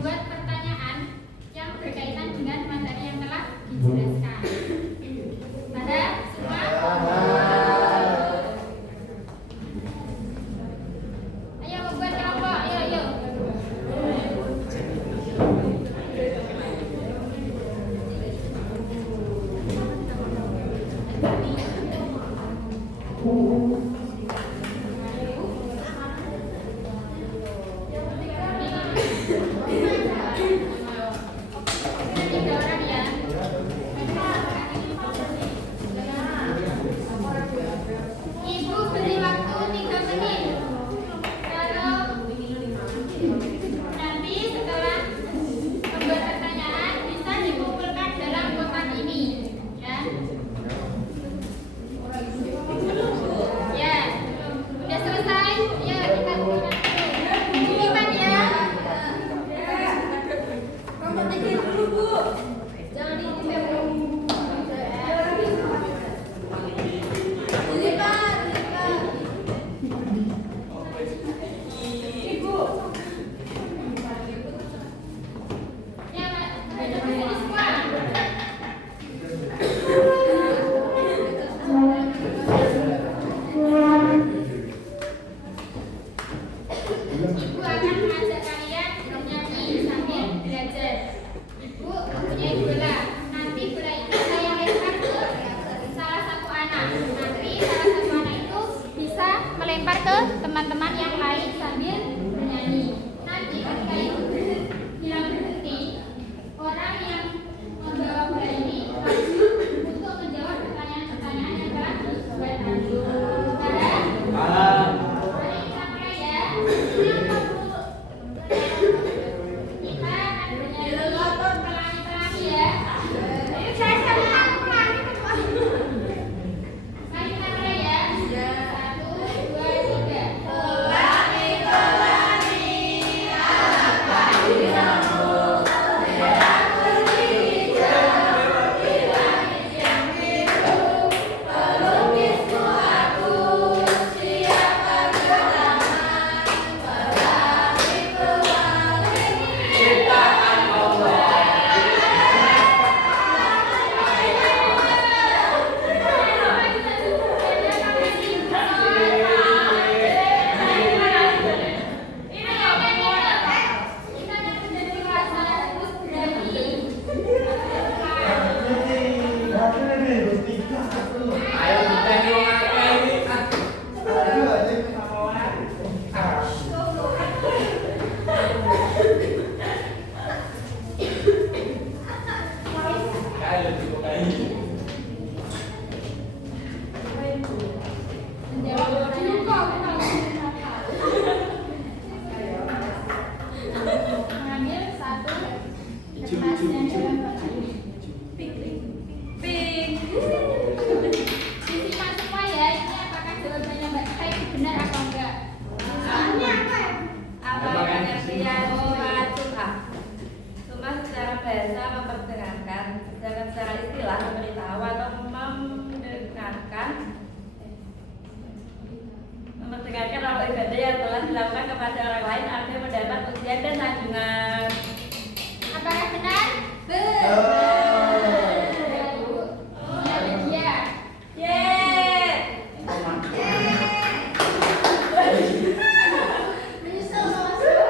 membuat pertanyaan yang berkaitan dengan materi yang telah dijelaskan. Ada semua? Ayo membuat kelompok, ayo. Ibu beri waktu 3 menit. Nanti setelah membuat pertanyaan bisa dikumpulkan dalam kotak ini, ya. Ya, udah selesai. Ya, kita kumpulkan dulu. Lipat ya. Kamu tinggi dulu, Bu. Jangan dilipat. Ibu akan mengajak kalian bernyanyi sambil belajar. Ibu mempunyai bola. Nanti bola itu saya lempar ke salah satu anak. Nanti salah satu anak itu bisa melempar ke teman-teman yang lain sambil bernyanyi. Nanti ketika ibu bilang berhenti, orang yang membawa bola ini maju untuk menjawab pertanyaan-pertanyaan yang telah dibuat tadi. Mengambil satu kertas yang dalam kotak ini. Disimpan semua ya. Ini apakah jawabannya Mbak Eka itu benar atau enggak? Apa pengertian Sumah secara bahasa memperdengarkan, sedangkan secara istilah memberitahu atau memperdengarkan kalau ibadah yang telah dilakukan kepada orang lain agar mendapat ujian dan sanjungan. Apakah benar? Benar. Ibu. Ada dia. Yeay. Menyesal masuk.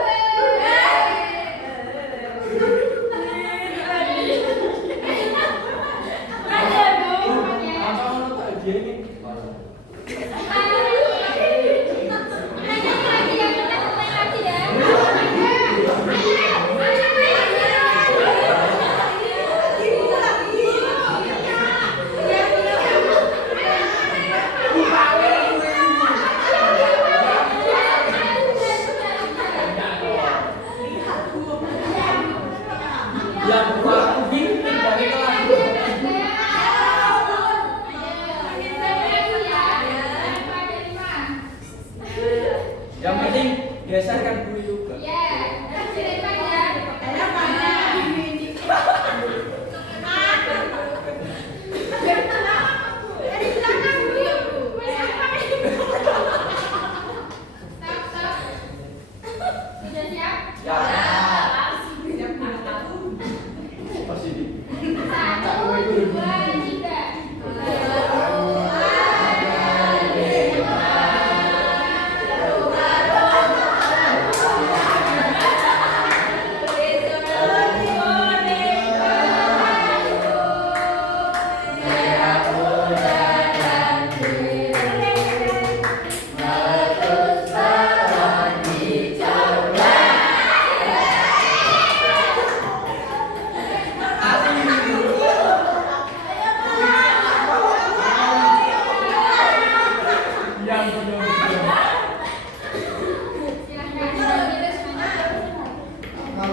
Yang penting geserkan dulu juga. Ya, cerita ya. Sudah siap? Ya.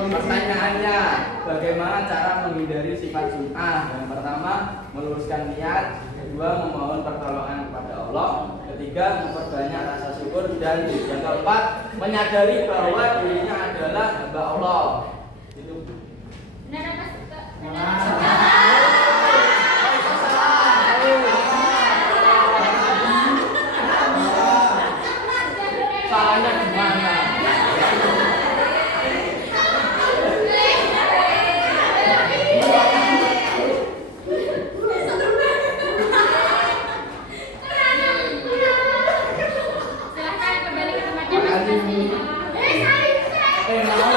Pertanyaannya, bagaimana cara menghindari sifat sum'ah? Yang pertama, meluruskan niat. Kedua, memohon pertolongan kepada Allah. Ketiga, memperbanyak rasa syukur. Dan yang keempat, menyadari bahwa dirinya adalah hamba Allah. Itu. Benar apa? Salahnya di mana? Silahkan kembali ke tempatnya masing-masing. Mau